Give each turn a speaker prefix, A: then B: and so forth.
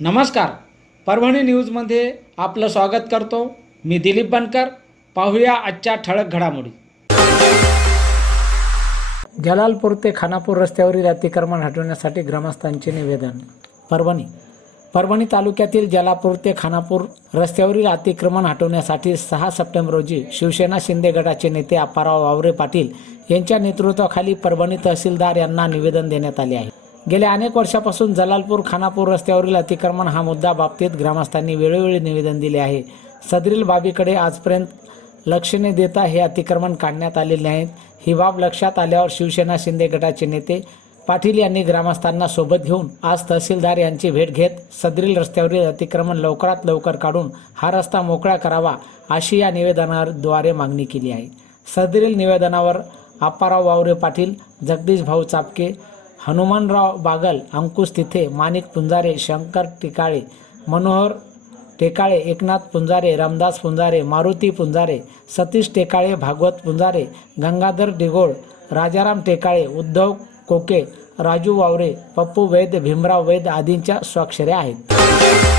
A: नमस्कार. परभणी न्यूजमध्ये आपलं स्वागत करतो. मी दिलीप बनकर. पाहूया आजच्या ठळक घडामोडी. जलालपूर ते खानापूर रस्त्यावरील अतिक्रमण हटवण्यासाठी ग्रामस्थांचे निवेदन. परभणी. परभणी तालुक्यातील जलापूर ते खानापूर रस्त्यावरील अतिक्रमण हटवण्यासाठी सहा सप्टेंबर रोजी शिवसेना शिंदे गटाचे नेते अप्पाराव वावरे पाटील यांच्या नेतृत्वाखाली परभणी तहसीलदार यांना निवेदन देण्यात आले आहे. गेल्या अनेक वर्षापासून जलालपूर खानापूर रस्त्यावरील अतिक्रमण हा मुद्दा बाबतीत ग्रामस्थांनी वेळोवेळी निवेदन दिले आहे. सदरील बाबीकडे आजपर्यंत लक्ष न देता हे अतिक्रमण काढण्यात आलेले नाहीत ही बाब लक्षात आल्यावर शिवसेना शिंदे गटाचे नेते पाटील यांनी ग्रामस्थांना सोबत घेऊन आज तहसीलदार यांची भेट घेत सदरील रस्त्यावरील अतिक्रमण लवकरात लवकर काढून हा रस्ता मोकळा करावा अशी या निवेदनाद्वारे मागणी केली आहे. सदरील निवेदनावर आप्पाराव वावरे पाटील जगदीश भाऊ चापके हनुमानराव बागल अंकुश तिथे माणिक पुंजारे शंकर टिकाळे मनोहर टेकाळे एकनाथ पुंजारे रामदास पुंजारे मारुती पुंजारे सतीश टेकाळे भागवत पुंजारे गंगाधर डिगोळ राजाराम टेकाळे उद्धव कोके राजू वावरे पप्पू वैद्य भीमराव वैद्य आदींच्या स्वाक्षऱ्या आहेत.